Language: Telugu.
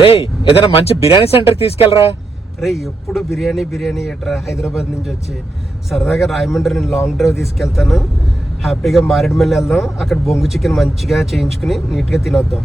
రే ఏదైనా మంచి బిర్యానీ సెంటర్ తీసుకెళ్ళరా. రే ఎప్పుడు బిర్యానీ ఏట్రా, హైదరాబాద్ నుంచి వచ్చి సరదాగా రాయమండ్రి నేను లాంగ్ డ్రైవ్ తీసుకెళ్తాను. హ్యాపీగా మారేడుమల్లి వెళ్దాం, అక్కడ బొంగు చికెన్ మంచిగా చేయించుకుని నీట్గా తినొద్దాం.